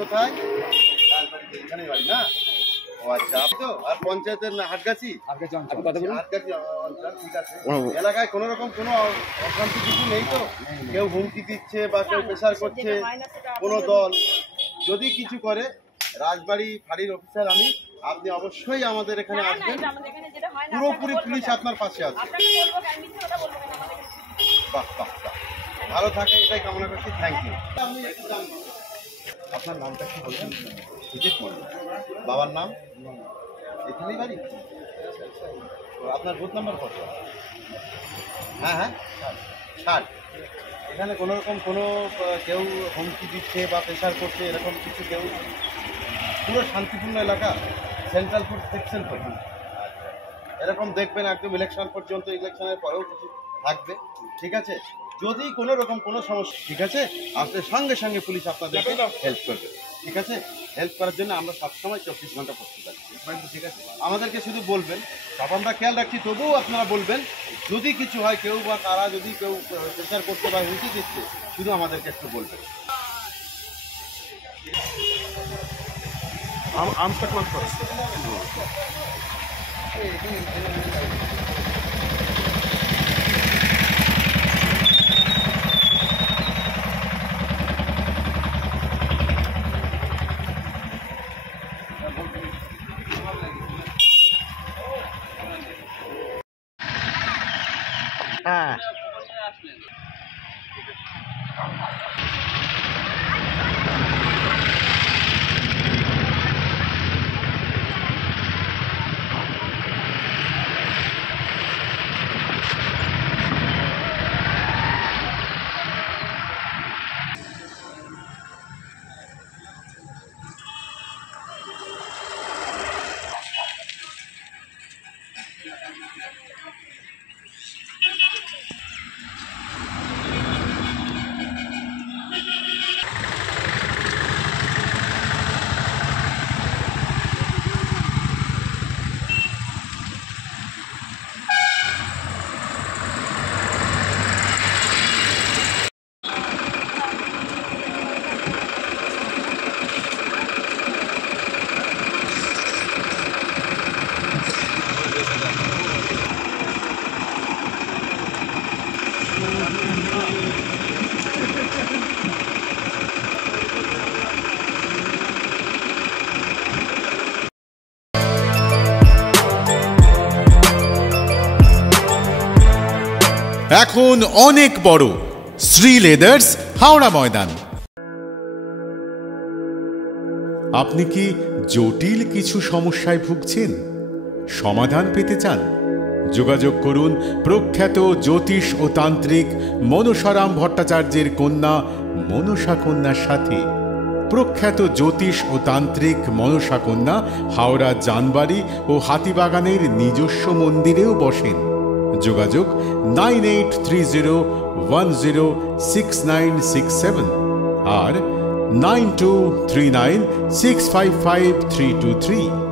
কোথায়? রাজবাড়িতে, এখানে বাড়ি না? ও আচ্ছা, আপনি তো আর পঞ্চায়েতের না হাটগাছি? হাটগাছি অঞ্চল, ঠিক আছে। এলাকায় কোনো রকম কোনো অশান্তি কিছু নেই তো? কেউ হুমকি দিচ্ছে বা কেউ প্রেশার করছে কোনো দল যদি কিছু করে, রাজবাড়ি ফাঁড়ির অফিসার আমি, আপনি অবশ্যই আমাদের এখানে আসবেন, পুরোপুরি পুলিশ আপনার পাশে আছে। বাহ বাহ বাহ, ভালো থাকে এটাই কামনা করছি। Thank you. আপনি একটু জানবো আপনার নামটা কি বলছেন? বিজেশ মন্ডল। বাবার নাম? এখানেই বাড়ি? আপনার বুথ নাম্বার কত? হ্যাঁ হ্যাঁ 60। এখানে কোনো রকম কোনো কেউ হুমকি দিচ্ছে বা প্রেশার করছে এরকম কিছু কেউ? পুরো শান্তিপূর্ণ এলাকা, সেন্ট্রাল ফুড সেকশন তো। এরকম দেখবেন একদম ইলেকশন পর্যন্ত, ইলেকশনের পরেও কিছু থাকবে, ঠিক আছে? যদি কোনো রকম কোনো সমস্যা, ঠিক আছে, আসলে সঙ্গে সঙ্গে পুলিশ আপনাদেরকে হেল্প করবে, ঠিক আছে? হেল্প করার জন্য আমরা সবসময় 24 ঘন্টা প্রস্তুত আছি, ঠিক আছে? আমাদেরকে শুধু বলবেন, সব আমরা খেয়াল রাখছি, তবুও আপনারা বলবেন যদি কিছু হয়, কেউ বা তারা যদি কেউ প্রেশার করতে বা হুমকি দিচ্ছে, শুধু আমাদেরকে একটু বলবেন। আমটা ক্লোজ করো। হ্যাঁ এখন অনেক বড় শ্রী লেদার্স হাওড়া ময়দান। আপনি কি জটিল কিছু সমস্যায় ভুগছেন, সমাধান পেতে চান? যোগাযোগ করুন প্রখ্যাত জ্যোতিষ ও তান্ত্রিক মনসারাম ভট্টাচার্যের কন্যা মনসা কন্যার সাথে। প্রখ্যাত জ্যোতিষ ও তান্ত্রিক মনসা কন্যা হাওড়া জানবাড়ি ও হাতিবাগানের নিজস্ব মন্দিরেও বসেন। যোগাযোগ 9830106967 আর 9239655323।